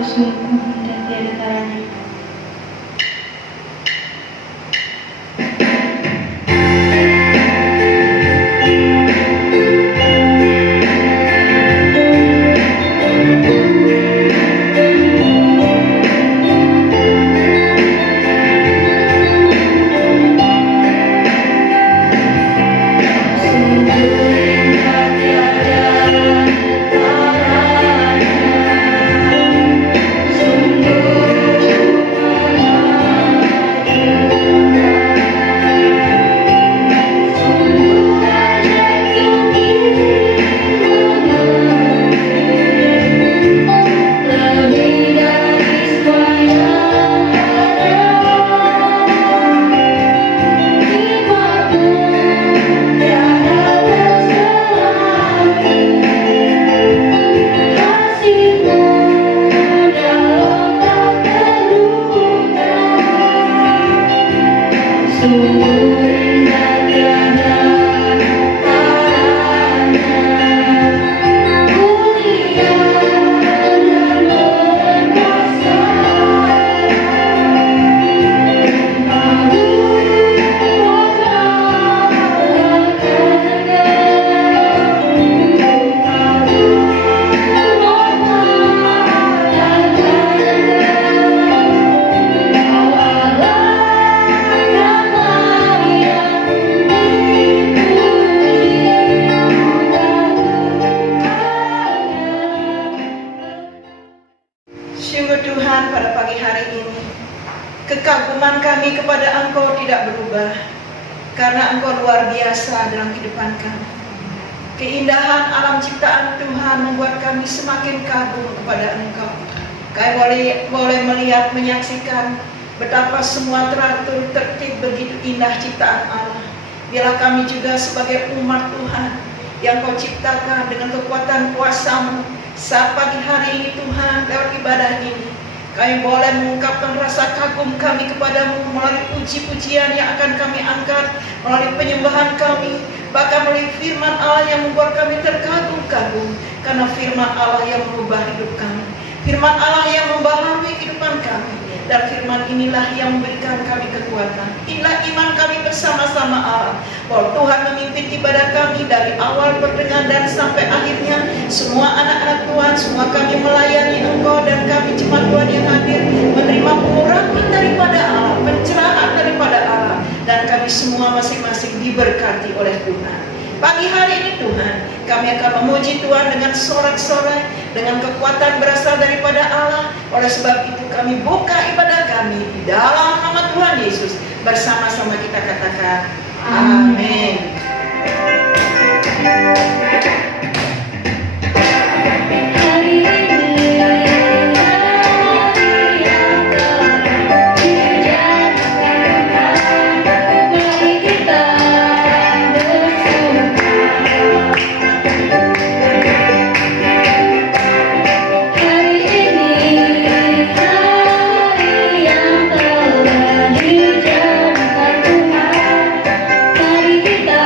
Engkau sungguh dan tiada taranya. Sungguh Tuhan, pada pagi hari ini kekaguman kami kepada Engkau tidak berubah, karena Engkau luar biasa dalam kehidupan kami. Keindahan alam ciptaan Tuhan membuat kami semakin kagum kepada Engkau. Kami boleh melihat, menyaksikan betapa semua teratur, tertib, begitu indah ciptaan Allah. Biarlah kami juga sebagai umat Tuhan yang Kau ciptakan dengan kekuatan kuasa-Mu, saat pagi hari ini Tuhan, lewat ibadah ini kami boleh mengungkapkan rasa kagum kami kepadamu melalui puji-pujian yang akan kami angkat, melalui penyembahan kami, bahkan melalui firman Allah yang membuat kami terkagum-kagum, karena firman Allah yang mengubah hidup kami, firman Allah yang membaharui kehidupan kami, dan firman inilah yang memberikan kami kekuatan. Inilah iman kami bersama-sama Allah, bahwa Tuhan memimpin ibadah kami dari awal pertengahan dan sampai akhirnya. Semua anak-anak Tuhan, semua kami melayani Engkau, dan kami jemaat Tuhan yang hadir menerima pengurapan daripada Allah, pencerahan daripada Allah, dan kami semua masing-masing diberkati oleh Tuhan. Pagi hari ini Tuhan, kami akan memuji Tuhan dengan sorak-sorai, dengan kekuatan berasal daripada Allah. Oleh sebab itu kami buka ibadah kami di dalam nama Tuhan Yesus. Bersama-sama kita katakan amin. Kita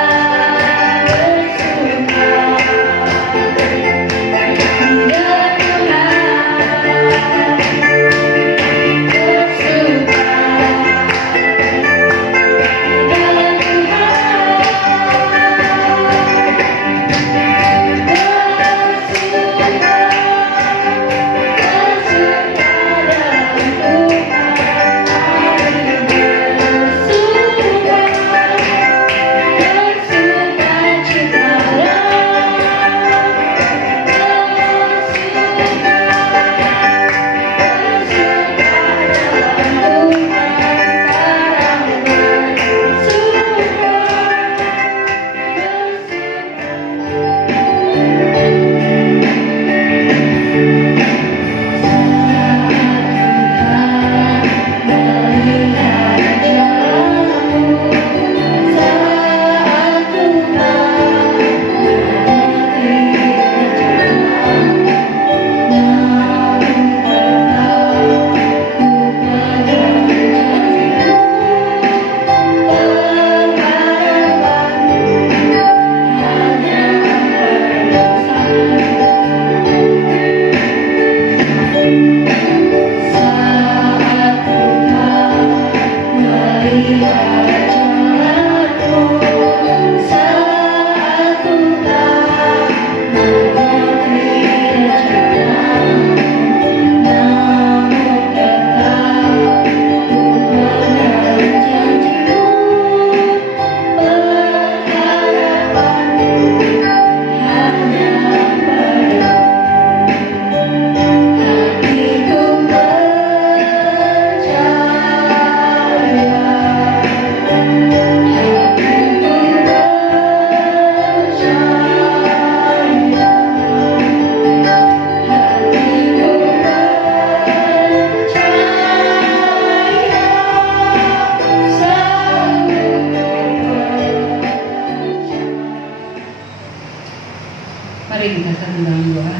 Mari kita satu dalam doa.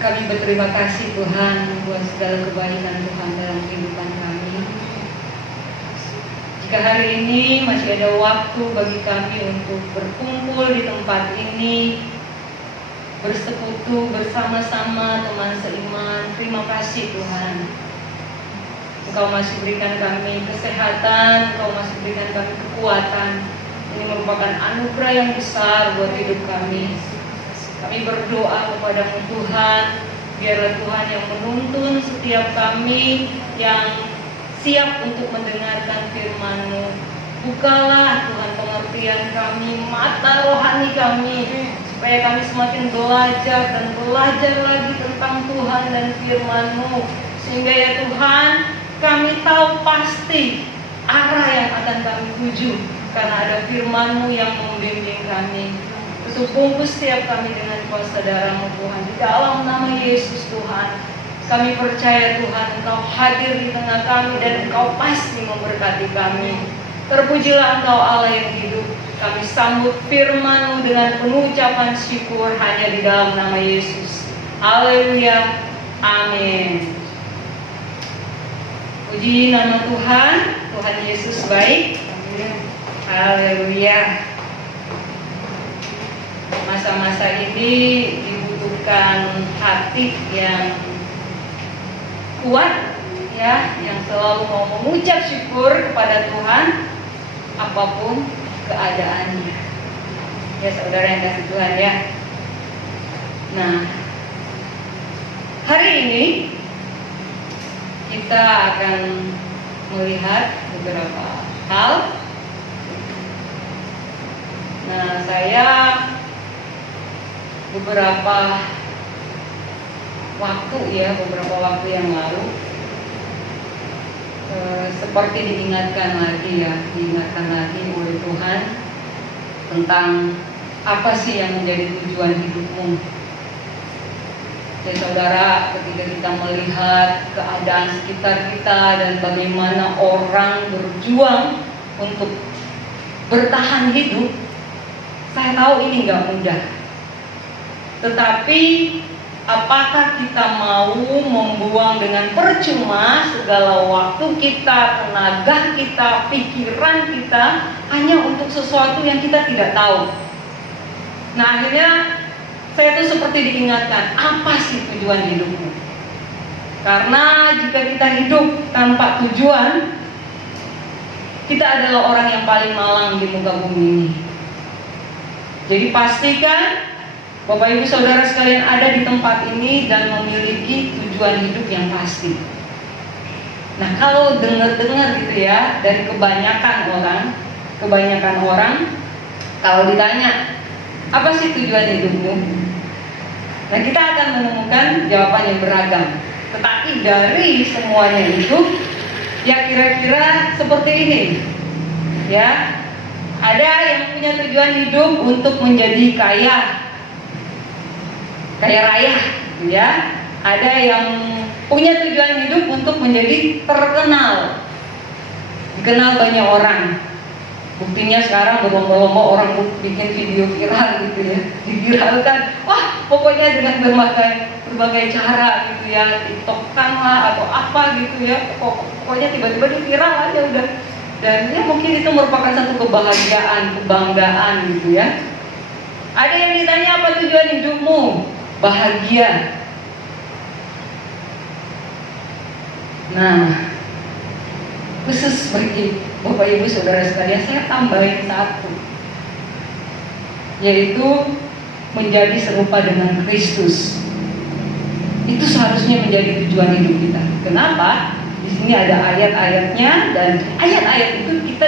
Kami berterima kasih Tuhan buat segala kebaikan Tuhan dalam kehidupan kami. Jika hari ini masih ada waktu bagi kami untuk berkumpul di tempat ini, bersekutu bersama-sama teman seiman, terima kasih Tuhan. Engkau masih berikan kami kesehatan, Engkau masih berikan kami kekuatan. Ini merupakan anugerah yang besar buat hidup kami. Kami berdoa kepada-Mu Tuhan, biarlah Tuhan yang menuntun setiap kami yang siap untuk mendengarkan firman-Mu. Bukalah Tuhan pengertian kami, mata rohani kami, supaya kami semakin belajar dan belajar lagi tentang Tuhan dan firman-Mu. Sehingga ya Tuhan, kami tahu pasti arah yang akan kami tuju, karena ada firman-Mu yang membimbing kami. Bungkus setiap kami dengan kuasa darah-Mu Tuhan. Di dalam nama Yesus Tuhan, kami percaya Tuhan Engkau hadir di tengah kami dan Engkau pasti memberkati kami. Terpujilah Engkau Allah yang hidup. Kami sambut firman-Mu dengan pengucapan syukur hanya di dalam nama Yesus. Haleluya. Amin. Puji nama Tuhan. Tuhan Yesus baik. Haleluya. Masa-masa ini dibutuhkan hati yang kuat, ya, yang selalu mau mengucap syukur kepada Tuhan apapun keadaannya. Ya saudara yang kasih Tuhan ya. Nah, hari ini kita akan melihat beberapa hal. Nah, saya beberapa waktu yang lalu seperti diingatkan lagi oleh Tuhan tentang apa sih yang menjadi tujuan hidupmu. Ya saudara, ketika kita melihat keadaan sekitar kita dan bagaimana orang berjuang untuk bertahan hidup, saya tahu ini nggak mudah. Tetapi apakah kita mau membuang dengan percuma segala waktu kita, tenaga kita, pikiran kita hanya untuk sesuatu yang kita tidak tahu? Nah, akhirnya saya tuh seperti diingatkan, apa sih tujuan hidupmu? Karena jika kita hidup tanpa tujuan, kita adalah orang yang paling malang di muka bumi ini. Jadi pastikan Bapak Ibu Saudara sekalian ada di tempat ini dan memiliki tujuan hidup yang pasti. Nah, kalau dengar-dengar gitu ya, dari kebanyakan orang kalau ditanya, apa sih tujuan hidupmu? Nah, kita akan menemukan jawaban yang beragam. Tetapi dari semuanya itu, ya kira-kira seperti ini. Ya, ada yang punya tujuan hidup untuk menjadi kaya raya, ya. Ada yang punya tujuan hidup untuk menjadi terkenal, dikenal banyak orang. Buktinya sekarang berlomba-lomba orang bikin video viral gitu ya, diviralkan. Wah, pokoknya dengan berbagai cara gitu ya, TikTok-kan lah atau apa gitu ya. Pokoknya tiba-tiba di viral aja udah. Dan ya mungkin itu merupakan satu kebahagiaan, kebanggaan gitu ya. Ada yang ditanya, apa tujuan hidupmu? Bahagia. Nah, khusus bagi Bapak Ibu Saudara sekalian, saya tambahin satu, yaitu menjadi serupa dengan Kristus. Itu seharusnya menjadi tujuan hidup kita. Kenapa? Di sini ada ayat-ayatnya, dan ayat-ayat itu kita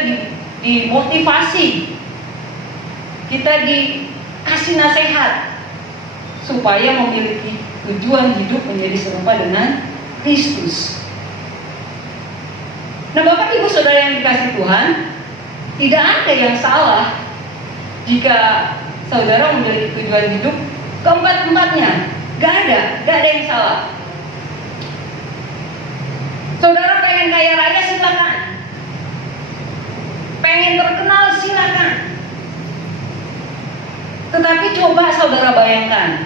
dimotivasi, kita dikasih nasihat supaya memiliki tujuan hidup menjadi serupa dengan Kristus. Nah, Bapak Ibu Saudara yang dikasih Tuhan, tidak ada yang salah jika saudara memiliki tujuan hidup keempat-empatnya. Gak ada yang salah. Saudara pengen kaya raya, silakan. Pengen terkenal, silakan. Tetapi coba saudara bayangkan,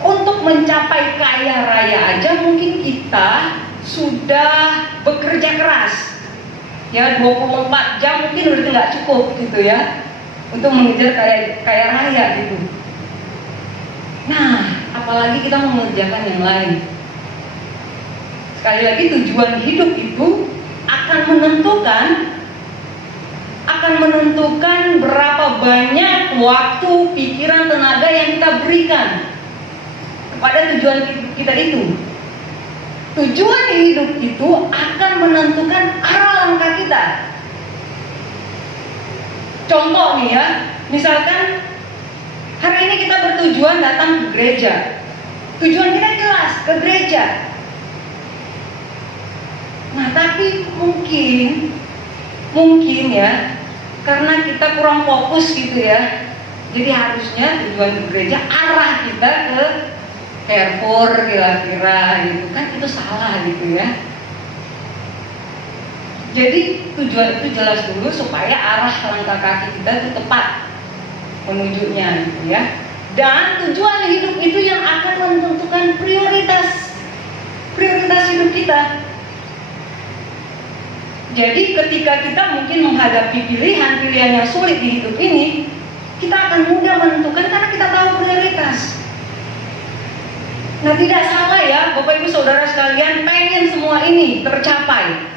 untuk mencapai kaya raya aja mungkin kita sudah bekerja keras. Ya 24 jam mungkin udah nggak cukup gitu ya, untuk mengejar kaya raya gitu. Nah, apalagi kita mengerjakan yang lain. Sekali lagi, tujuan hidup itu akan menentukan berapa banyak waktu, pikiran, tenaga yang kita berikan kepada tujuan hidup kita itu. Tujuan hidup itu akan menentukan arah langkah kita. Contoh nih ya, misalkan hari ini kita bertujuan datang ke gereja. Tujuan kita jelas, ke gereja. Nah, tapi mungkin ya, karena kita kurang fokus gitu ya. Jadi harusnya tujuan ke gereja arah kita ke Carrefour kira-kira gitu kan, itu salah gitu ya. Jadi tujuan itu jelas dulu supaya arah langkah kaki kita itu tepat menujunya gitu ya. Dan tujuan hidup itu yang akan menentukan prioritas hidup kita. Jadi ketika kita mungkin menghadapi pilihan-pilihan yang sulit di hidup ini, kita akan mudah menentukan karena kita tahu prioritas. Nah, tidak salah ya Bapak Ibu Saudara sekalian pengen semua ini tercapai.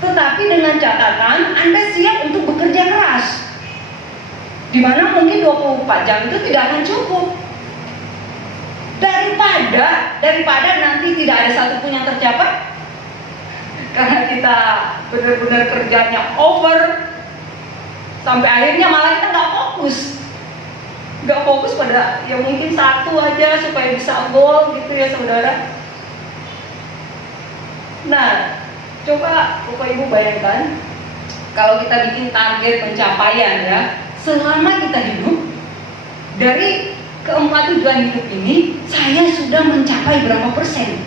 Tetapi dengan catatan Anda siap untuk bekerja keras. Di mana mungkin 24 jam itu tidak akan cukup. Daripada nanti tidak ada satupun yang tercapai, karena kita benar-benar kerjanya over, sampai akhirnya malah kita nggak fokus pada yang mungkin satu aja supaya bisa goal gitu ya saudara. Nah, coba Bapak Ibu bayangkan kalau kita bikin target pencapaian ya, selama kita hidup, dari keempat tujuan hidup ini saya sudah mencapai berapa persen?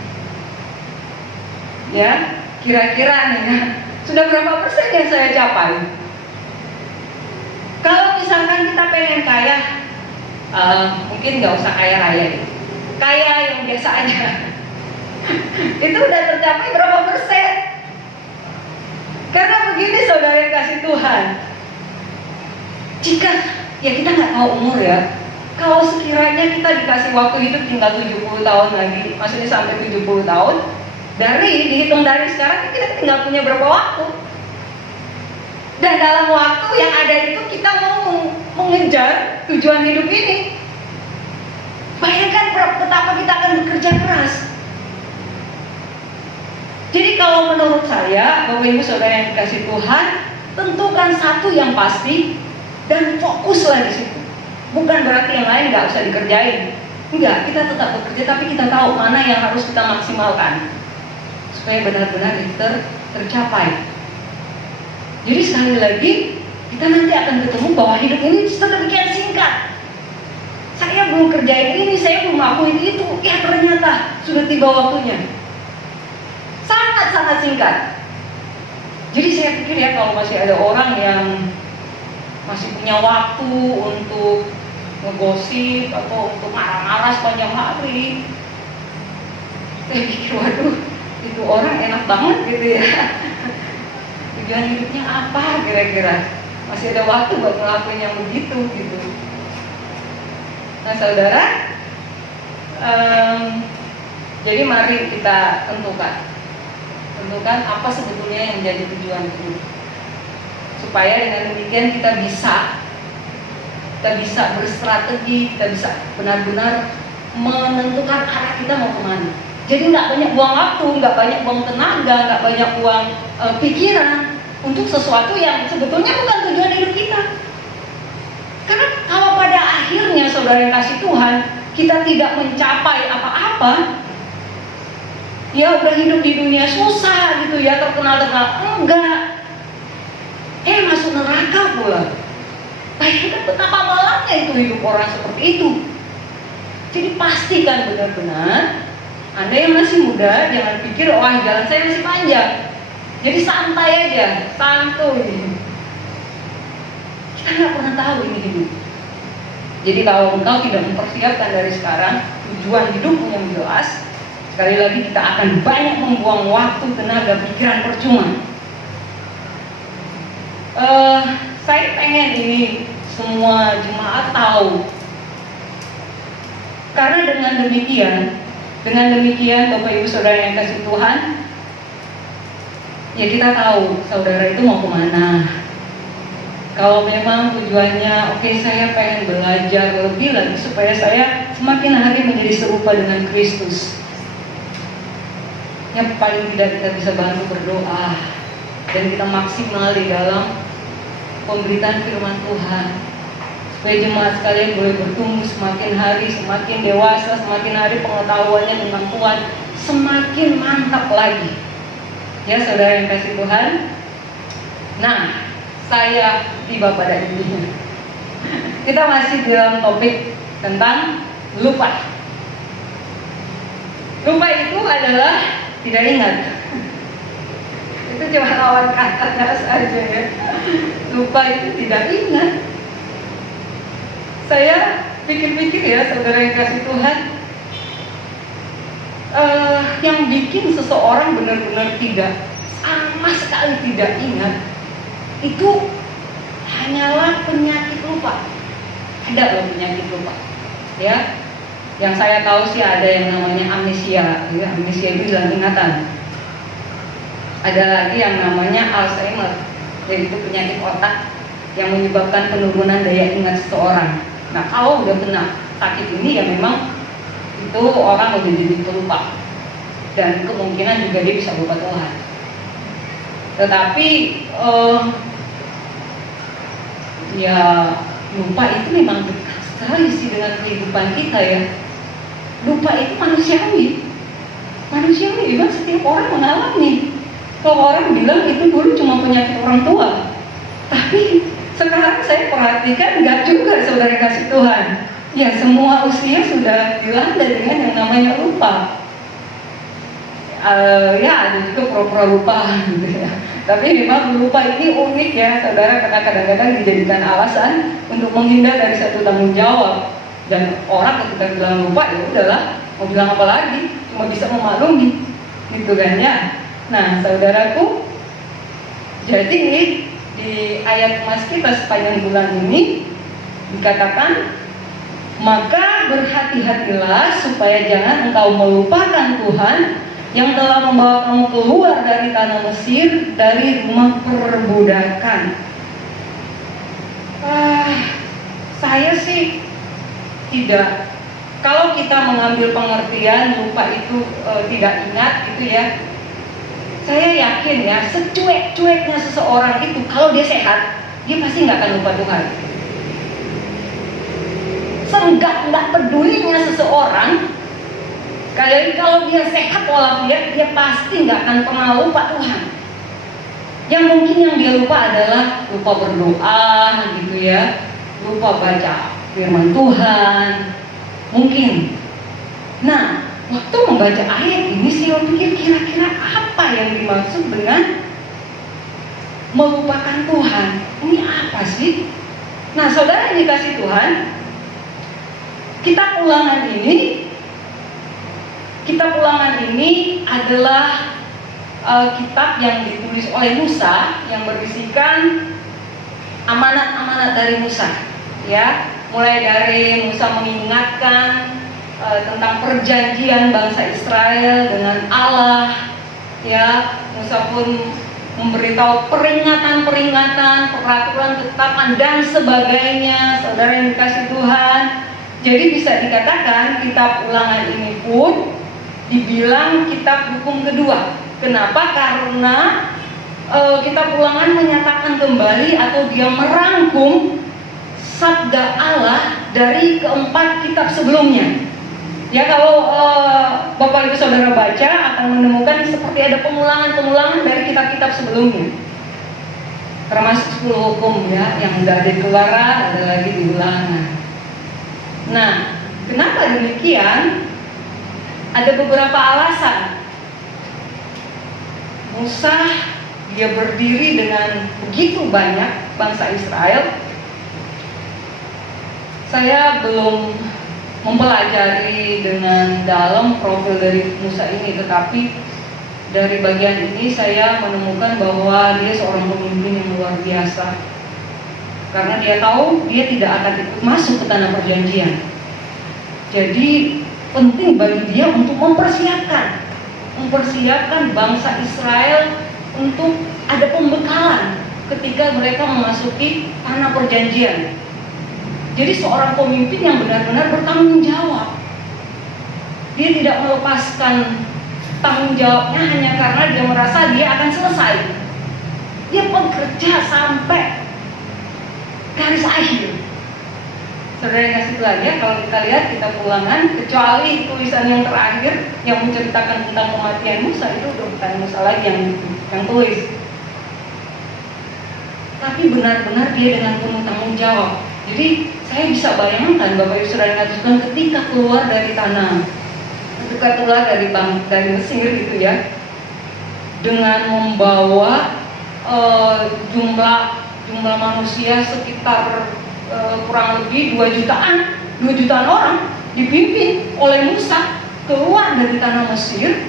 Ya, kira-kira nih ya, sudah berapa persen yang saya capai? Kalau misalkan kita pengen kaya, mungkin nggak usah kaya raya ya, kaya yang biasa aja, itu udah tercapai berapa persen? Karena begini saudara yang kasih Tuhan, jika ya kita nggak tahu umur ya, kalau sekiranya kita dikasih waktu hidup tinggal 70 tahun lagi, maksudnya sampai 70 tahun, dihitung dari sekarang kita tinggal punya berapa waktu? Dan dalam waktu yang ada itu kita mau mengejar tujuan hidup ini. Bayangkan betapa kita akan bekerja keras. Jadi kalau menurut saya, Bapak Ibu Saudara yang dikasih Tuhan, tentukan satu yang pasti dan fokuslah di situ. Bukan berarti yang lain nggak usah dikerjain. Enggak, kita tetap bekerja, tapi kita tahu mana yang harus kita maksimalkan supaya benar-benar itu tercapai. Jadi sekali lagi, kita nanti akan ketemu bahwa hidup ini sedemikian singkat. Saya belum kerjain ini, saya belum lakuin itu, ya ternyata sudah tiba waktunya. Sangat-sangat singkat. Jadi saya pikir ya, kalau masih ada orang yang masih punya waktu untuk ngegosip atau untuk marah-marah sepanjang hari, saya pikir waduh, itu orang enak banget gitu ya. Tujuan hidupnya apa kira-kira? Masih ada waktu buat ngelakuin yang begitu gitu. Nah saudara, jadi mari kita tentukan apa sebetulnya yang menjadi tujuan hidup, supaya dengan demikian kita bisa berstrategi, kita bisa benar-benar menentukan arah kita mau kemana. Jadi nggak banyak buang waktu, nggak banyak buang tenaga, nggak banyak buang pikiran untuk sesuatu yang sebetulnya bukan tujuan hidup kita. Karena kalau pada akhirnya saudara yang kasih Tuhan, kita tidak mencapai apa-apa, ya udah hidup di dunia susah gitu ya, terkenal enggak, masuk neraka pula. Bayangkan betapa malangnya itu hidup orang seperti itu. Jadi pastikan benar-benar Anda yang masih muda, jangan pikir wah jalan saya masih panjang. Jadi santai aja, santuy. Kita kita nggak pernah tahu ini hidup. Jadi kalau engkau tidak mempersiapkan dari sekarang tujuan hidupmu yang jelas, sekali lagi kita akan banyak membuang waktu, tenaga, pikiran percuma. Saya pengen ini semua jemaat tahu, karena dengan demikian Bapak Ibu Saudara yang kasih Tuhan, ya kita tahu saudara itu mau kemana. Kalau memang tujuannya, oke, saya pengen belajar lebih lagi supaya saya semakin hari menjadi serupa dengan Kristus. Yang paling tidak kita bisa bantu berdoa dan kita maksimal di dalam pemberitaan firman Tuhan, supaya jemaat sekalian boleh bertumbuh semakin hari, semakin dewasa, semakin hari pengetahuannya tentang Tuhan semakin mantap lagi. Ya saudara yang kasih Tuhan. Nah, saya tiba pada intinya. Kita masih di dalam topik tentang lupa. Lupa itu adalah tidak ingat. Itu cuma lawan katanya saja ya. Lupa itu tidak ingat. Saya pikir-pikir ya saudara yang kasih Tuhan, yang bikin seseorang benar-benar tidak, sama sekali tidak ingat, itu hanyalah penyakit lupa. Ada loh penyakit lupa, ya. Yang saya tahu sih ada yang namanya amnesia, ya. Amnesia itu hilang ingatan. Ada lagi yang namanya Alzheimer, yaitu penyakit otak yang menyebabkan penurunan daya ingat seseorang. Nah, kalau udah kena sakit ini ya memang itu orang udah jadi pelupa, dan kemungkinan juga dia bisa lupa Tuhan. Tetapi ya lupa itu memang dekat sekali sih dengan kehidupan kita ya. Lupa itu manusiawi, memang setiap orang mengalami. Kalau orang bilang itu dulu cuma penyakit orang tua, tapi sekarang saya perhatikan nggak juga saudara kasih Tuhan. Ya semua usia sudah dilanda dengan yang namanya lupa. Ya ada juga pura-pura lupa gitu ya. Tapi memang lupa ini unik ya saudara, karena kadang-kadang dijadikan alasan untuk menghindar dari satu tanggung jawab. Dan orang ketika bilang lupa, ya udahlah, mau bilang apa lagi, cuma bisa memaklumi, gitu kan ya. Nah saudaraku, jadi di ayat mas kita sepanjang bulan ini dikatakan, maka berhati-hatilah supaya jangan engkau melupakan Tuhan yang telah membawa kamu keluar dari tanah Mesir, dari rumah perbudakan. Saya sih tidak. Kalau kita mengambil pengertian lupa itu tidak ingat gitu ya, saya yakin ya secuek-cueknya seseorang itu kalau dia sehat, dia pasti nggak akan lupa Tuhan. Seenggak pedulinya seseorang, sekali lagi kalau dia sehat walafiat, dia pasti nggak akan pernah lupa Tuhan. Yang mungkin yang dia lupa adalah lupa berdoa gitu ya, lupa baca firman Tuhan, mungkin. Nah, waktu membaca ayat ini saya pikir kira-kira apa yang dimaksud dengan melupakan Tuhan. Ini apa sih? Nah, saudara yang dikasih Tuhan, kitab Ulangan ini adalah kitab yang ditulis oleh Musa, yang berisikan amanat-amanat dari Musa, ya. Mulai dari Musa mengingatkan tentang perjanjian bangsa Israel dengan Allah, ya. Musa pun memberitahu peringatan-peringatan, peraturan, ketetapan dan sebagainya, saudara yang dikasih Tuhan. Jadi bisa dikatakan kitab Ulangan ini pun dibilang kitab hukum kedua. Kenapa? Karena kitab Ulangan menyatakan kembali atau dia merangkum sabda Allah dari keempat kitab sebelumnya. Ya, kalau Bapak Ibu Saudara baca akan menemukan seperti ada pengulangan-pengulangan dari kitab-kitab sebelumnya. Termasuk 10 hukum ya, yang udah ada di Keluaran, ada lagi di Ulangan. Nah, kenapa demikian? Ada beberapa alasan. Musa dia berdiri dengan begitu banyak bangsa Israel, Saya belum mempelajari dengan dalam profil dari Musa ini, tetapi dari bagian ini saya menemukan bahwa dia seorang pemimpin yang luar biasa. Karena dia tahu dia tidak akan ikut masuk ke tanah perjanjian. Jadi penting bagi dia untuk mempersiapkan bangsa Israel untuk ada pembekalan ketika mereka memasuki tanah perjanjian. Jadi seorang pemimpin yang benar-benar bertanggung jawab. Dia tidak melepaskan tanggung jawabnya hanya karena dia merasa dia akan selesai. Dia bekerja sampai garis akhir. Saudara yang kasih pelajar, kalau kita lihat kitab Ulangan, kecuali tulisan yang terakhir yang menceritakan tentang kematian Musa, itu udah bukan Musa lagi yang tulis. Tapi benar-benar dia dengan penuh tanggung jawab. Jadi saya bisa bayangkan Bapak Ibu Saudara yang kasih ketika keluar dari dari Mesir gitu ya, dengan membawa jumlah manusia sekitar kurang lebih 2 jutaan orang dipimpin oleh Musa keluar dari tanah Mesir.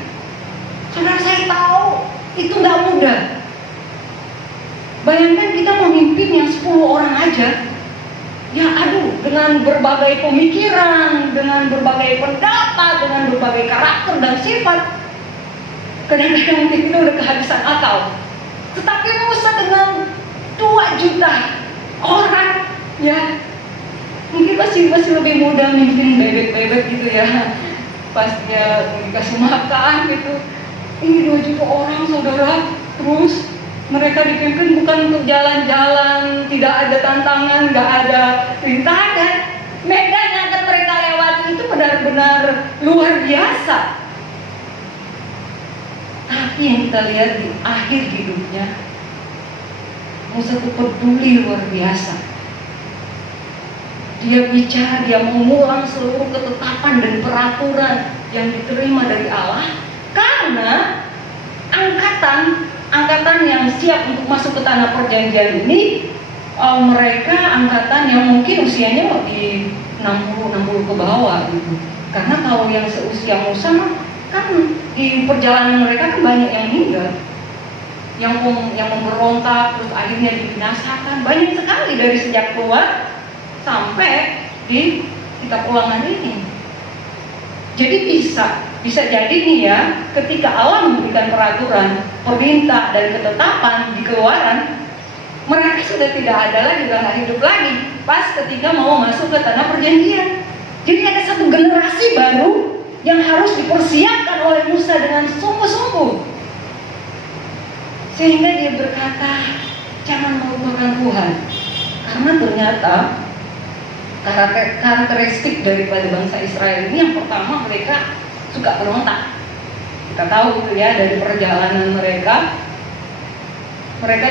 Saudara, saya tahu itu nggak mudah. Bayangkan kita memimpin yang 10 orang aja, ya dengan berbagai pemikiran, dengan berbagai pendapat, dengan berbagai karakter dan sifat. Kadang-kadang mungkin kita udah kehabisan akal. Tetapi Musa dengan 2 juta orang, ya mungkin masih lebih mudah mimpin bebek-bebek gitu ya. Pas dia dikasih makan gitu, ini 2 juta orang saudara, terus mereka dipimpin bukan untuk jalan-jalan, tidak ada tantangan, nggak ada rintangan. Medan yang akan mereka lewati itu benar-benar luar biasa. Tapi yang kita lihat di akhir hidupnya, Musa itu peduli luar biasa. Dia bicara, dia mengulang seluruh ketetapan dan peraturan yang diterima dari Allah, karena angkatan yang siap untuk masuk ke tanah perjanjian ini, mereka angkatan yang mungkin usianya di 60 ke bawah gitu. Karena kalau yang seusia Musa kan di perjalanan mereka kan banyak yang meninggal, yang memberontak terus akhirnya dibinasakan, banyak sekali dari sejak keluar sampai di kitab Ulangan ini. Jadi bisa jadi nih ya, ketika Allah memberikan peraturan, perintah dan ketetapan di Keluaran, mereka sudah tidak ada lagi, sudah nggak hidup lagi pas ketika mau masuk ke tanah perjanjian. Jadi ada satu generasi baru yang harus dipersiapkan oleh Musa dengan sungguh-sungguh, sehingga dia berkata, jangan melupakan Tuhan, karena ternyata karakteristik daripada bangsa Israel ini, yang pertama mereka suka berontak. Kita tahu itu ya dari perjalanan mereka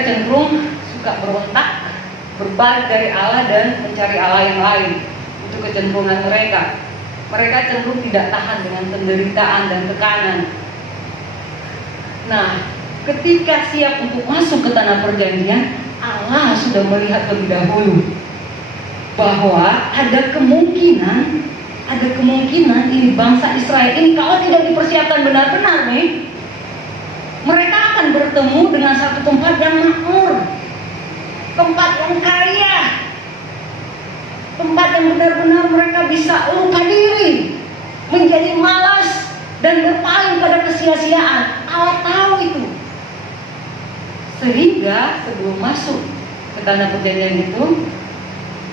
cenderung suka berontak, berbalik dari Allah dan mencari Allah yang lain. Itu kecenderungan mereka. Mereka cenderung tidak tahan dengan penderitaan dan tekanan. Nah, ketika siap untuk masuk ke tanah perjanjian, Allah sudah melihat lebih dahulu bahwa ada kemungkinan ini bangsa Israel ini kalau tidak dipersiapkan benar-benar nih, mereka akan bertemu dengan satu tempat yang makmur, tempat yang kaya, tempat yang benar-benar mereka bisa lupa diri, menjadi malas dan berpaling pada kesia-siaan. Allah tahu itu. Sehingga sebelum masuk ke tanah perjanjian itu,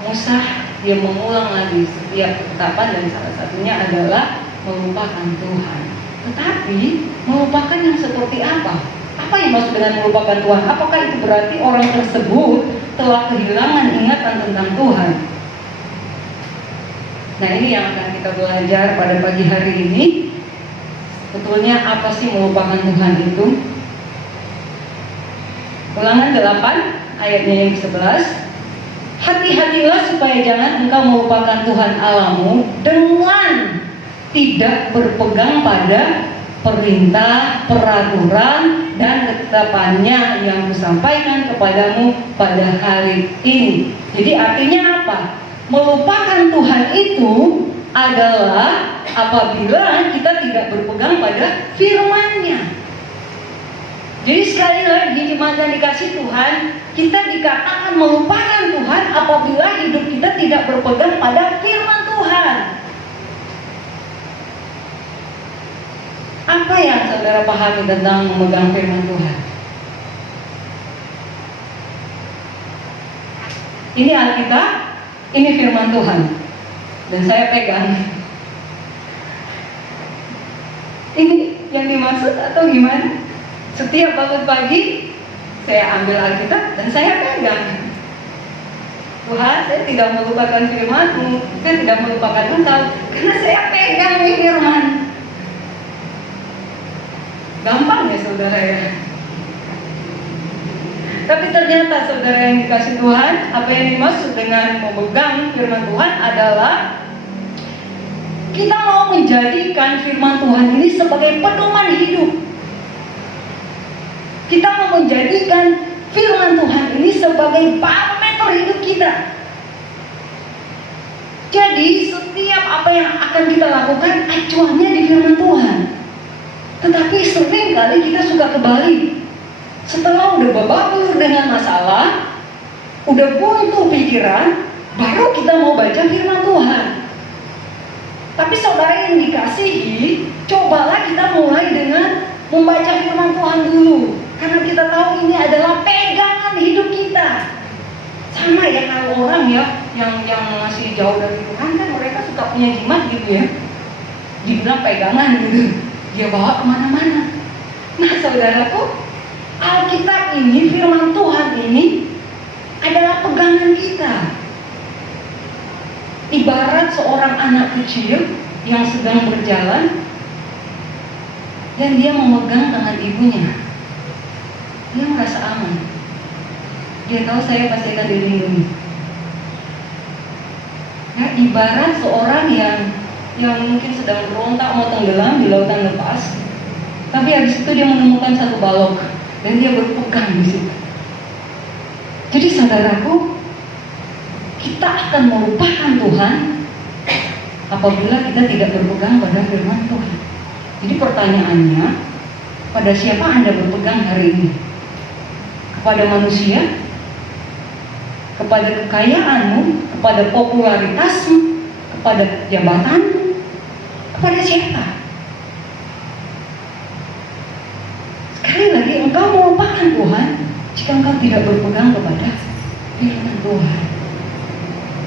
Musa dia mengulang lagi setiap ketetapan, dan salah satunya adalah melupakan Tuhan. Tetapi melupakan yang seperti apa? Apa yang maksud dengan melupakan Tuhan? Apakah itu berarti orang tersebut telah kehilangan ingatan tentang Tuhan? Nah, ini yang akan kita belajar pada pagi hari ini. Sebetulnya apa sih melupakan Tuhan itu? Ulangan 8 ayatnya yang 11. Hati-hatilah supaya jangan engkau melupakan Tuhan Allahmu dengan tidak berpegang pada perintah, peraturan, dan ketetapannya yang kusampaikan kepadamu pada hari ini. Jadi artinya apa? Melupakan Tuhan itu adalah apabila kita tidak berpegang pada firman-Nya. Jadi sekali lagi jemaat yang dikasih Tuhan, kita dikatakan melupakan Tuhan apabila hidup kita tidak berpegang pada firman Tuhan. Apa yang saudara pahami tentang memegang firman Tuhan? Ini Alkitab, ini firman Tuhan, dan saya pegang. Ini yang dimaksud atau gimana? Setiap bangun pagi, saya ambil Alkitab dan saya pegang. Tuhan, saya tidak melupakan firman-Mu, saya tidak melupakan Engkau, karena saya pegang nih firman. Gampang ya saudara ya. Tapi ternyata saudara yang dikasih Tuhan, apa yang dimaksud dengan memegang firman Tuhan adalah kita mau menjadikan firman Tuhan ini sebagai pedoman hidup. Kita mau menjadikan firman Tuhan ini sebagai barometer hidup kita. Jadi setiap apa yang akan kita lakukan acuannya di firman Tuhan. Tetapi sering kali kita suka kebalik. Setelah udah babak dengan masalah, udah buntu pikiran, baru kita mau baca firman Tuhan. Tapi saudara yang dikasihi, cobalah kita mulai dengan membaca firman Tuhan dulu. Karena kita tahu ini adalah pegangan hidup kita. Sama ya kalau orang ya yang masih jauh dari Tuhan, kan mereka suka punya jimat gitu ya. Dibilang pegangan gitu. Dia bawa kemana-mana. Nah saudaraku, Alkitab ini, firman Tuhan ini adalah pegangan kita. Ibarat seorang anak kecil yang sedang berjalan dan dia memegang tangan ibunya. Dia merasa aman. Dia tahu saya pasti akan dilindungi. Ya, ibarat seorang yang mungkin sedang berontak mau tenggelam di lautan lepas, tapi habis itu dia menemukan satu balok dan dia berpegang di situ. Jadi saudaraku, kita akan melupakan Tuhan apabila kita tidak berpegang pada firman Tuhan. Jadi pertanyaannya, pada siapa Anda berpegang hari ini? Kepada manusia? Kepada kekayaanmu? Kepada popularitasmu? Kepada jabatanmu? Kepada siapa? Sekali lagi, engkau melupakan Tuhan jika engkau tidak berpegang kepada firman Tuhan.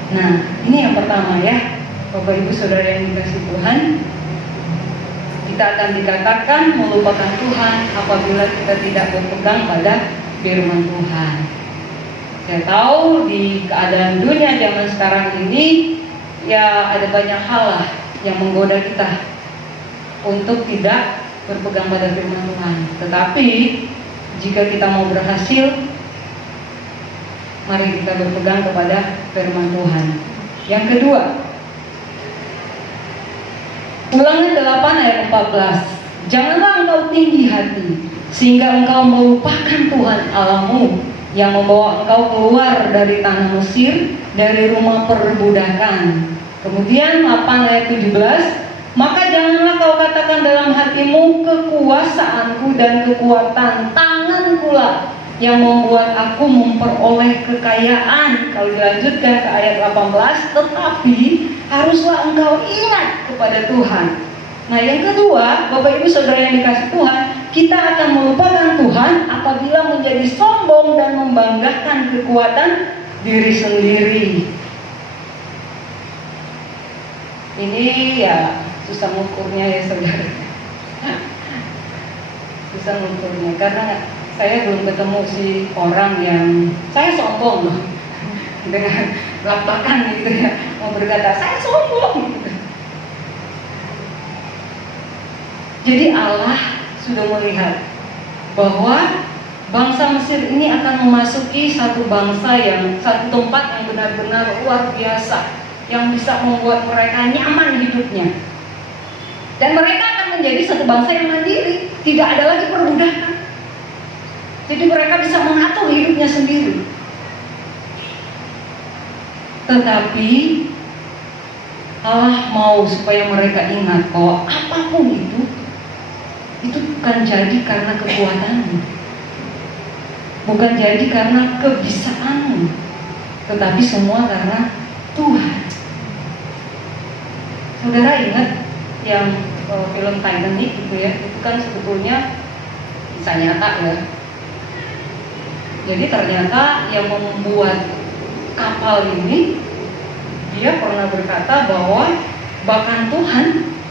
Nah, ini yang pertama ya, Bapak Ibu Saudara yang dikasih Tuhan. Kita akan dikatakan melupakan Tuhan apabila kita tidak berpegang pada firman Tuhan. Saya tahu di keadaan dunia zaman sekarang ini, ya ada banyak hal lah yang menggoda kita untuk tidak berpegang pada firman Tuhan. Tetapi jika kita mau berhasil, mari kita berpegang kepada firman Tuhan. Yang kedua, Ulangan 8 ayat 14. Janganlah engkau tinggi hati sehingga engkau melupakan Tuhan Allahmu yang membawa engkau keluar dari tanah Mesir, dari rumah perbudakan. Kemudian 8 ayat 17. Maka janganlah kau katakan dalam hatimu, kekuasaanku dan kekuatan tanganku lah yang membuat aku memperoleh kekayaan. Kalau dilanjutkan ke ayat 18, tetapi haruslah engkau ingat kepada Tuhan. Nah yang kedua, Bapak Ibu Saudara yang dikasih Tuhan, kita akan melupakan Tuhan apabila menjadi sombong dan membanggakan kekuatan diri sendiri. Ini ya susah mengukurnya ya saudara. Susah mengukurnya karena saya belum ketemu si orang yang saya sombong loh dengan lapakan gitu ya, mau berkata saya sombong gitu. Jadi Allah sudah melihat bahwa bangsa Mesir ini akan memasuki satu bangsa satu tempat yang benar-benar luar biasa, yang bisa membuat mereka nyaman hidupnya, dan mereka akan menjadi satu bangsa yang mandiri, tidak ada lagi perbudakan. Jadi mereka bisa mengatur hidupnya sendiri. Tetapi Allah mau supaya mereka ingat bahwa apapun itu bukan jadi karena kekuatanmu, bukan jadi karena kebisaanmu, tetapi semua karena Tuhan. Saudara ingat yang film Titanic gitu ya, itu kan sebetulnya kisah nyata ya. Jadi ternyata yang membuat kapal ini, dia pernah berkata bahwa bahkan Tuhan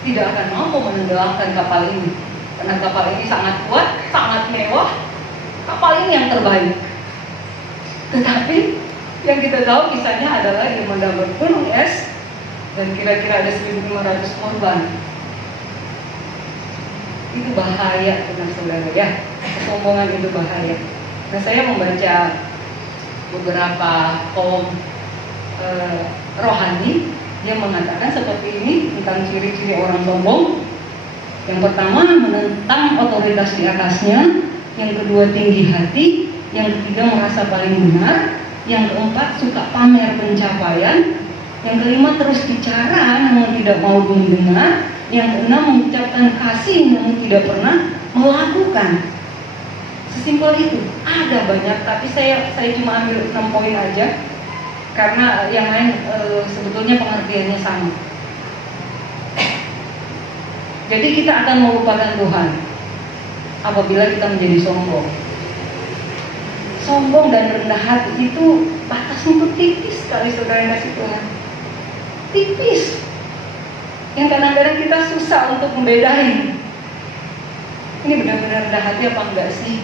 tidak akan mampu menenggelamkan kapal ini, karena kapal ini sangat kuat, sangat mewah, kapal ini yang terbaik. Tetapi yang kita tahu kisahnya adalah dia mendapat gunung es dan kira-kira ada 1.500 korban. Itu bahaya, benar saudara ya. Kesombongan itu bahaya. Nah, saya membaca beberapa kaum rohani yang mengatakan seperti ini tentang ciri-ciri orang sombong. Yang pertama, menentang otoritas di atasnya. Yang kedua, tinggi hati. Yang ketiga, merasa paling benar. Yang keempat, suka pamer pencapaian. Yang kelima, terus bicara namun tidak mau mendengar. Yang keenam, mengucapkan kasih namun tidak pernah melakukan. Sesimpel itu. Ada banyak, tapi saya cuma ambil 6 poin aja, karena yang lain sebetulnya pengertiannya sama. Jadi kita akan melupakan Tuhan apabila kita menjadi sombong. Sombong dan rendah hati itu batasnya itu tipis sekali, saudara yang kasih Tuhan. Tipis. Yang kadang-kadang kita susah untuk membedain. Ini benar-benar rendah hati apa enggak sih?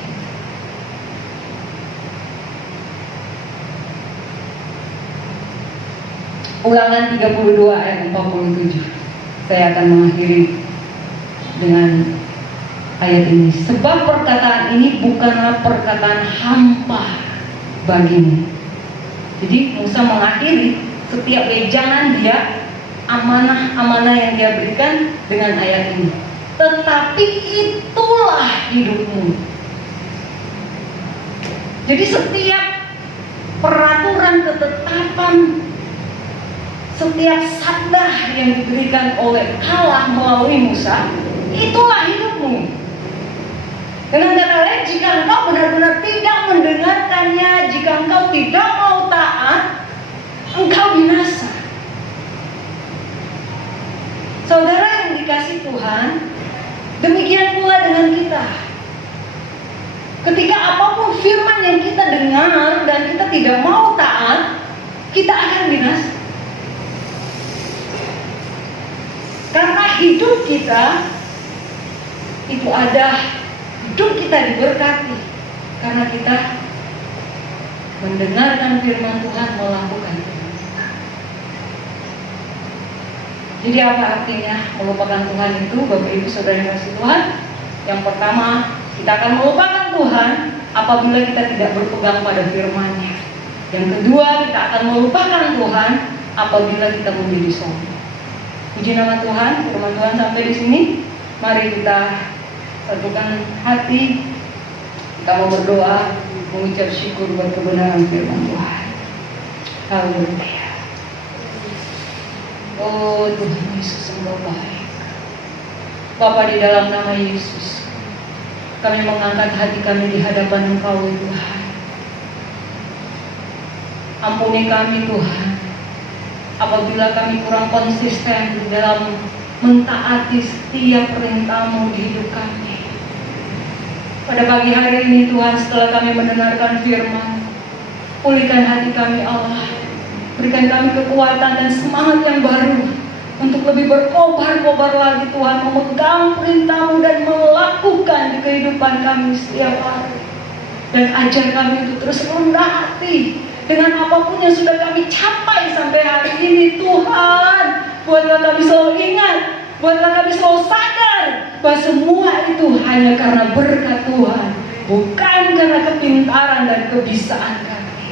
Ulangan 32 ayat 47. Saya akan mengakhiri dengan ayat ini. Sebab perkataan ini bukanlah perkataan hampa bagimu. Jadi Musa mengakhiri setiap wejangan dia, amanah-amanah yang dia berikan dengan ayat ini. Tetapi itulah hidupmu. Jadi setiap peraturan, ketetapan, setiap sabda yang diberikan oleh Allah melalui Musa, itulah hidupmu. Dengan kata lain, jika engkau benar-benar tidak mendengarkannya, jika engkau tidak mau taat, engkau binasa. Saudara yang dikasih Tuhan, demikian pula dengan kita. Ketika apapun firman yang kita dengar dan kita tidak mau taat, kita akan binasa. Karena hidup kita itu ada, hidup kita diberkati karena kita mendengarkan firman Tuhan, melakukan firman Tuhan. Jadi apa artinya melupakan Tuhan itu, Bapak Ibu Saudara yang kasih Tuhan? Yang pertama, kita akan melupakan Tuhan apabila kita tidak berpegang pada firman-Nya. Yang kedua, kita akan melupakan Tuhan apabila kita menjadi sombong. Puji nama Tuhan, firman Tuhan sampai di sini. Mari kita satukan hati, kita mau berdoa, mengucap syukur buat kebenaran firman Tuhan. Haleluya. Oh Tuhan Yesus Engkau baik. Bapa, di dalam nama Yesus, kami mengangkat hati kami di hadapan Engkau Tuhan. Ampuni kami Tuhan apabila kami kurang konsisten dalam mentaati setiap perintah-Mu di hidup kami. Pada pagi hari ini Tuhan, setelah kami mendengarkan firman, pulihkan hati kami Allah, berikan kami kekuatan dan semangat yang baru untuk lebih berkobar-kobar lagi Tuhan, memegang perintah-Mu dan melakukan di kehidupan kami setiap hari. Dan ajar kami untuk terus rendah hati dengan apapun yang sudah kami capai sampai hari ini Tuhan. Buatlah kami selalu ingat, buatlah kami selalu sadar bahwa semua itu hanya karena berkat Tuhan, bukan karena kepintaran dan kebisaan kami.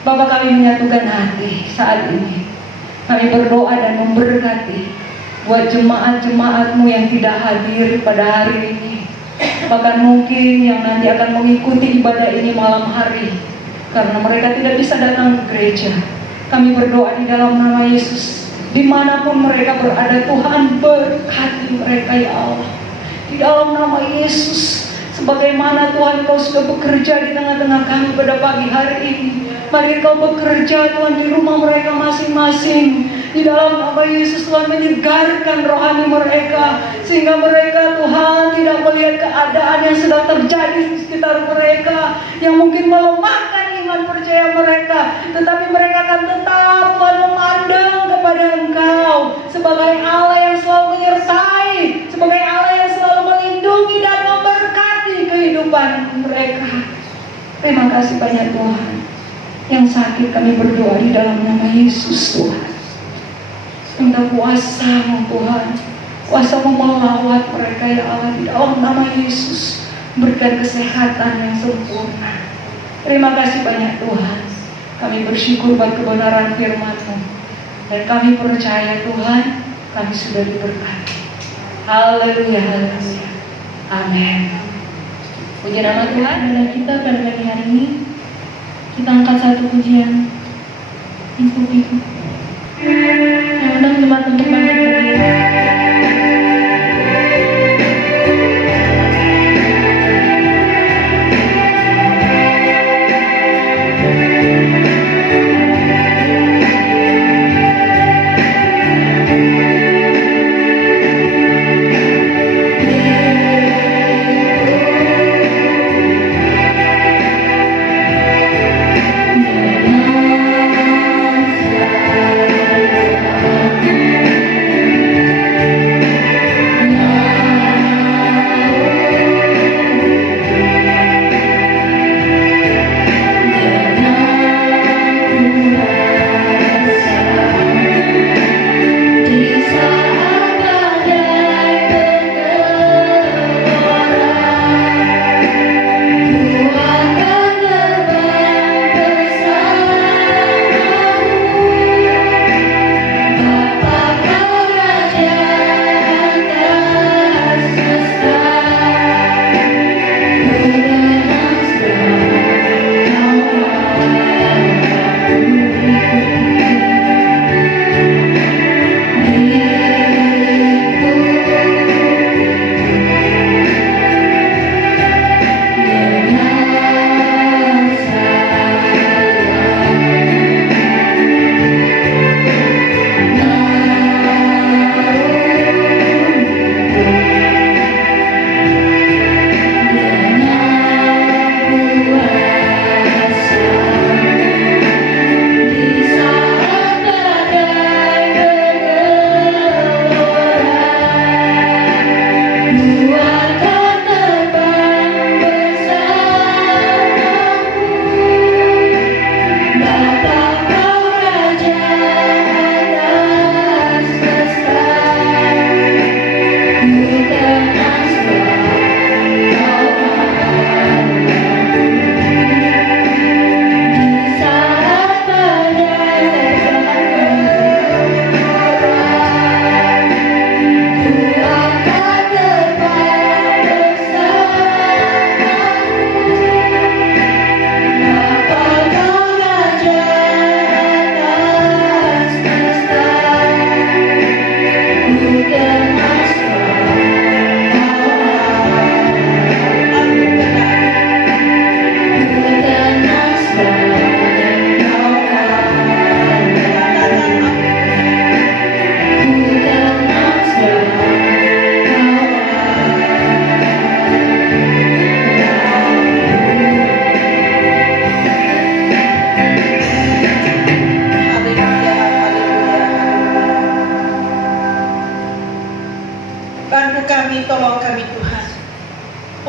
Bapa, kami menyatukan hati saat ini. Kami berdoa dan memberkati buat jemaat-jemaat-Mu yang tidak hadir pada hari ini, bahkan mungkin yang nanti akan mengikuti ibadah ini malam hari karena mereka tidak bisa datang ke gereja. Kami berdoa di dalam nama Yesus. Dimanapun mereka berada, Tuhan berkati mereka ya Allah. Di dalam nama Yesus, sebagaimana Tuhan Kau sudah bekerja di tengah-tengah kami pada pagi hari ini, mari Kau bekerja Tuhan di rumah mereka masing-masing. Di dalam nama Yesus Tuhan menyegarkan rohani mereka, sehingga mereka Tuhan tidak melihat keadaan yang sedang terjadi di sekitar mereka yang mungkin melemahkan iman percaya mereka, tetapi mereka akan tetap Tuhan memandang kepada Engkau sebagai Allah yang selalu menyertai, sebagai Allah yang selalu melindungi dan memberkati kehidupan mereka. Terima kasih banyak Tuhan. Yang sakit kami berdoa di dalam nama Yesus Tuhan. Minta kuasa-Mu Tuhan, kuasa-Mu melawat mereka ya Allah di dalam nama Yesus. Berikan kesehatan yang sempurna. Terima kasih banyak Tuhan. Kami bersyukur buat kebenaran firman-Mu, dan kami percaya Tuhan, kami sudah diberkati. Haleluya, haleluya. Amin. Puji nama Tuhan. Dan kita pada pagi hari ini, kita angkat satu pujian untuk itu. Yang undang teman untuk bangkit berdiri.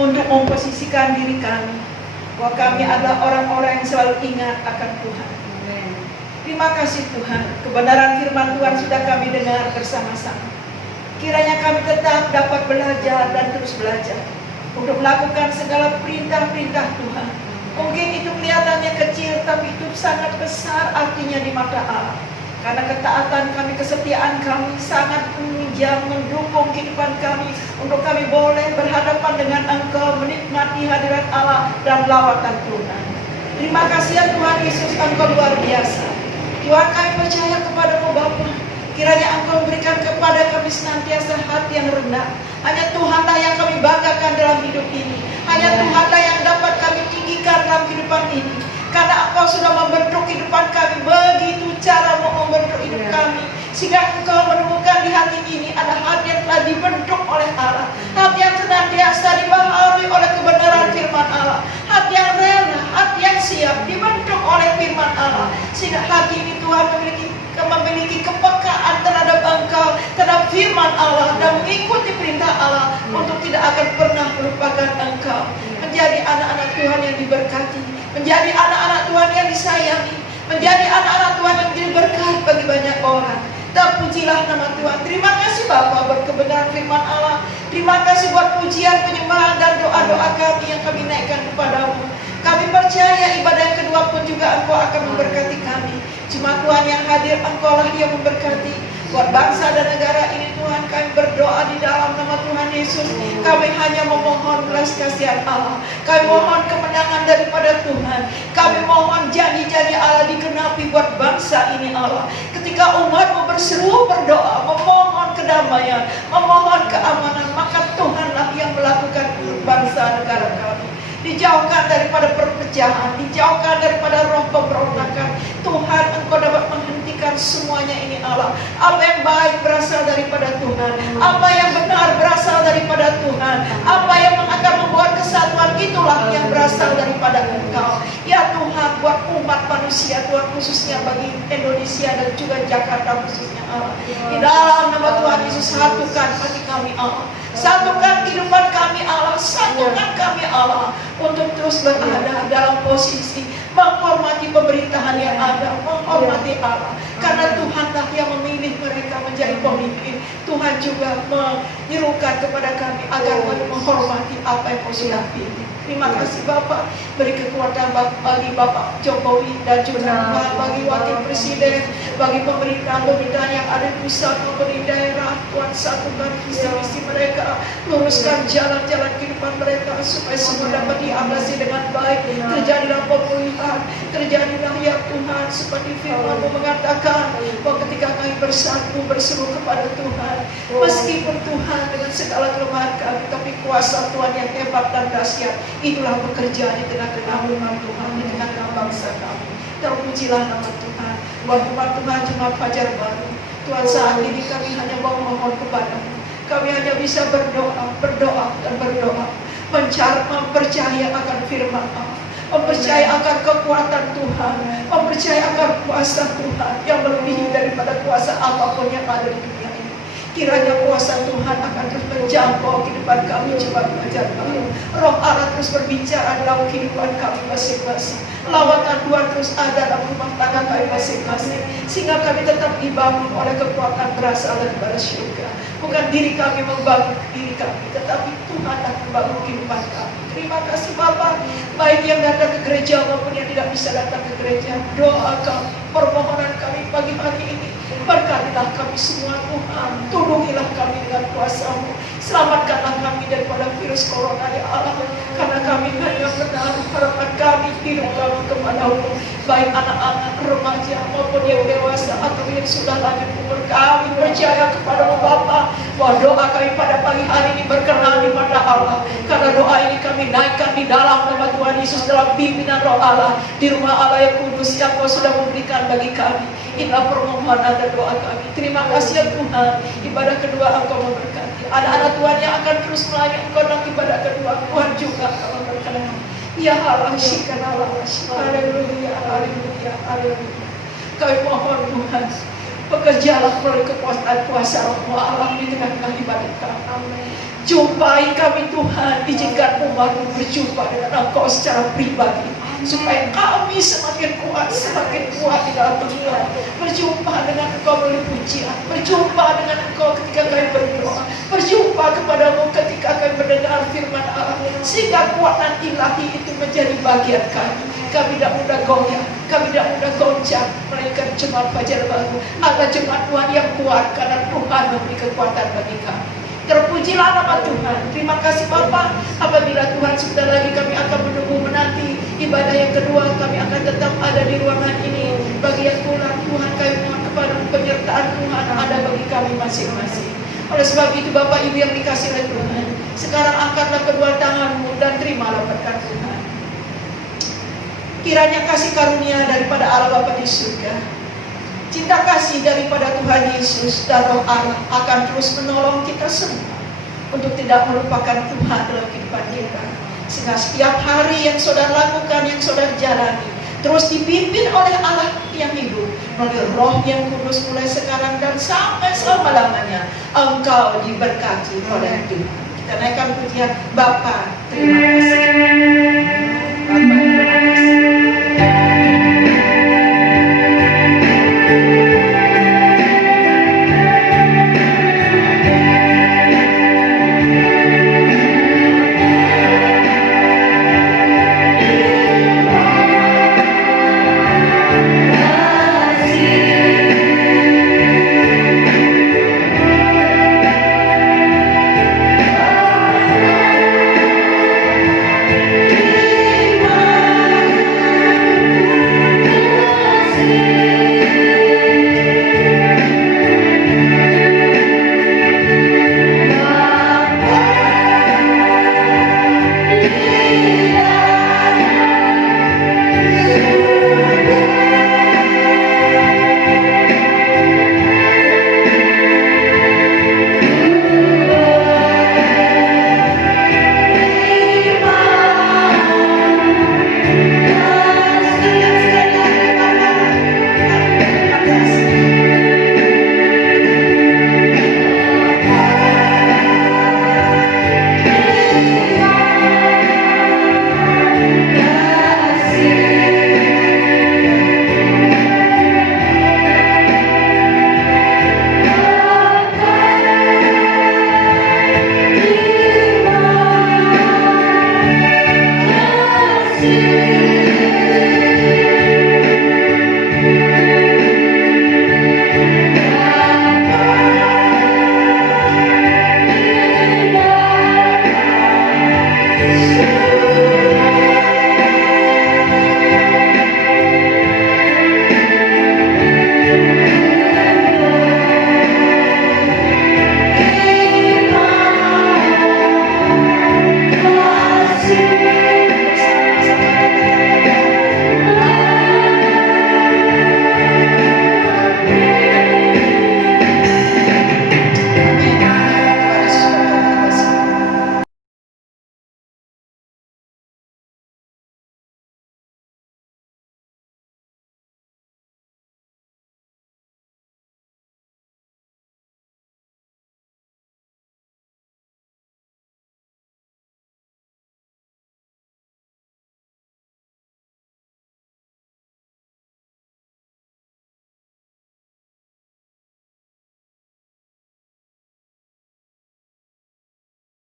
untuk memposisikan diri kami bahwa kami adalah orang-orang yang selalu ingat akan Tuhan. Terima kasih Tuhan, kebenaran firman Tuhan sudah kami dengar bersama-sama. Kiranya kami tetap dapat belajar dan terus belajar untuk melakukan segala perintah-perintah Tuhan. Mungkin itu kelihatannya kecil, tapi itu sangat besar artinya di mata Allah. Karena ketaatan kami, kesetiaan kami sangat menunjang, mendukung kehidupan kami untuk kami boleh berhadapan dengan Engkau, menikmati hadirat Allah dan lawatan Tuhan. Terima kasih ya Tuhan Yesus, Engkau luar biasa. Tuhan, kami percaya kepadamu Bapa. Kiranya Engkau berikan kepada kami senantiasa hati yang rendah. Hanya Tuhanlah yang kami banggakan dalam hidup ini. Hanya Tuhanlah yang dapat kami tinggikan dalam kehidupan ini. Karena Engkau sudah membentuk kehidupan kami, begitu cara membentuk hidup kami. Sehingga Engkau menemukan di hati ini ada hati yang telah dibentuk oleh Allah. Hati yang senantiasa dibaharui oleh kebenaran firman Allah. Hati yang rela, hati yang siap dibentuk oleh firman Allah. Sehingga hati ini Tuhan memiliki kepekaan terhadap Engkau, terhadap firman Allah, dan mengikuti perintah Allah untuk tidak akan pernah melupakan Engkau. Menjadi anak-anak Tuhan yang diberkati, menjadi anak-anak Tuhan yang disayangi, menjadi anak-anak Tuhan yang menjadi berkat bagi banyak orang. Terpujilah nama Tuhan. Terima kasih Bapa buat kebenaran firman Allah. Terima kasih buat pujian, penyembahan dan doa-doa kami yang kami naikkan kepadamu. Kami percaya ibadah yang kedua pun juga Engkau akan memberkati kami. Jemaat Tuhan yang hadir, Engkau lah yang memberkati. Buat bangsa dan negara ini Tuhan, kami berdoa di dalam nama Tuhan Yesus. Kami hanya memohon belas kasihan Allah. Kami mohon kemenangan daripada Tuhan. Kami mohon janji-janji Allah digenapi buat bangsa ini Allah. Ketika umatmu berseru berdoa, memohon kedamaian, memohon keamanan, maka Tuhanlah yang melakukan bangsa negara kami. Dijauhkan daripada perpecahan, dijauhkan daripada roh pemberontakan. Tuhan, Engkau dapat menghentikan semuanya ini Allah. Apa yang baik berasal daripada Tuhan, apa yang benar berasal daripada Tuhan, apa yang akan membuat kesatuan itulah yang berasal daripada Engkau. Ya Tuhan, buat umat manusia Tuhan, khususnya bagi Indonesia dan juga Jakarta khususnya Allah. Di dalam nama Tuhan Yesus, satukan hati kami Allah. Satukan kehidupan kami Allah, satukan kami Allah, untuk terus berada dalam posisi menghormati pemerintahan yang ada, menghormati Allah. Karena Tuhanlah yang memilih mereka menjadi pemimpin. Tuhan juga menyerukan kepada kami agar kami menghormati apa yang Kau sudah pilih. Terima kasih Bapak, beri kekuatan bagi Bapak Jokowi dan juga bagi Wakil Presiden, bagi pemerintahan yang ada di pusat maupun di daerah. Tuhan, satukan visi misi mereka, luruskan jalan-jalan kehidupan mereka supaya semua dapat diatasi dengan baik. Terjadilah pemulihan, terjadilah ya Tuhan, seperti firman-Mu mengatakan bahwa ketika kami bersatu berseru kepada Tuhan, meskipun Tuhan dengan segala kelemahan kami, tapi kuasa Tuhan yang hebat dan dahsyat itulah bekerja di tengah-tengah umat Tuhan, di tengah-tengah bangsa kami. Terpujilah nama Tuhan. Buat umat Tuhan jemaat Fajar Baru, Tuhan, saat ini kami hanya mau memohon kepadamu. Kami hanya bisa berdoa, dan berdoa, mempercaya akan firman Allah, mempercaya akan kekuatan Tuhan, mempercaya akan kuasa Tuhan yang melebihi daripada kuasa apapun yang ada di dunia ini. Kiranya kuasa Tuhan akan terus menjangkau kehidupan kami jemaat Fajar Baru. Roh Allah terus berbicara dalam kehidupan kami masing-masing. Lawatan Tuhan terus ada dalam rumah tangga kami masing-masing, sehingga kami tetap dibangun oleh kekuatan berasal daripada surga. Bukan diri kami membangun diri kami, tetapi Tuhan akan membangun kehidupan kami. Terima kasih Bapak, baik yang datang ke gereja maupun yang tidak bisa datang ke gereja. Doa kami, permohonan kami pagi hari ini, berkatilah kami semua Tuhan. Tolongilah kami dengan kuasa-Mu. Selamatkanlah kami daripada virus corona ya Allah. Karena kami hanya menaruh harapan kami, hidup kami kepada-Mu. Baik anak-anak, remaja maupun yang dewasa atau yang sudah lanjut umur, kami percaya kepada-Mu Bapa, bahwa doa kami pada pagi hari ini berkenan di mata Allah. Karena doa ini kami naikkan di dalam nama Tuhan Yesus, dalam pimpinan Roh Allah, di rumah Allah yang kudus yang Kau sudah memberikan bagi kami. Inilah permohonan dan doa kami. Terima kasih ya Tuhan. Ibadah kedua Engkau memberkati. Anak-anak Tuhan yang akan terus melayani Engkau dalam ibadah kedua, Tuhan juga akan memberkati. Ya Allah, syukur Allah, haleluya, haleluya, haleluya. Kami mohon Tuhan, bekerjalah melalui kekuasaan kuasa Roh Allah di tengah-tengah ibadah kami. Jumpai kami Tuhan, izinkan umat-Mu berjumpa dengan Engkau secara pribadi, supaya kami semakin kuat di dalam Tuhan. Berjumpa dengan Engkau melalui pujian, berjumpa dengan Engkau ketika kami berdoa, berjumpa kepada-Mu ketika kami mendengar firman Allah, sehingga kekuatan ilahi itu menjadi bagian kami. Kami tidak mudah goyah, kami tidak mudah goncang, melainkan jemaat Fajar Baru adalah jemaat Tuhan yang kuat karena Tuhan memberi kekuatan bagi kami. Terpujilah nama Tuhan. Terima kasih Bapa. Apabila Tuhan sebentar lagi kami akan menunggu menanti ibadah yang kedua, kami akan tetap ada di ruangan ini. Bagi yang pulang, Tuhan kami mohon kepada penyertaan Tuhan ada bagi kami masing-masing. Oleh sebab itu Bapak Ibu yang dikasih oleh Tuhan, sekarang angkatlah kedua tanganmu dan terimalah berkat Tuhan. Kiranya kasih karunia daripada Allah Bapa di surga, cinta kasih daripada Tuhan Yesus dan Roh Allah akan terus menolong kita semua untuk tidak melupakan Tuhan dalam kehidupan kita. Sehingga setiap hari yang saudara lakukan, yang saudara jalani, terus dipimpin oleh Allah yang hidup, melalui Roh yang kudus mulai sekarang dan sampai selama-lamanya. Engkau diberkati oleh Tuhan. Kita naikkan pujian Bapa, terima kasih. Bapa,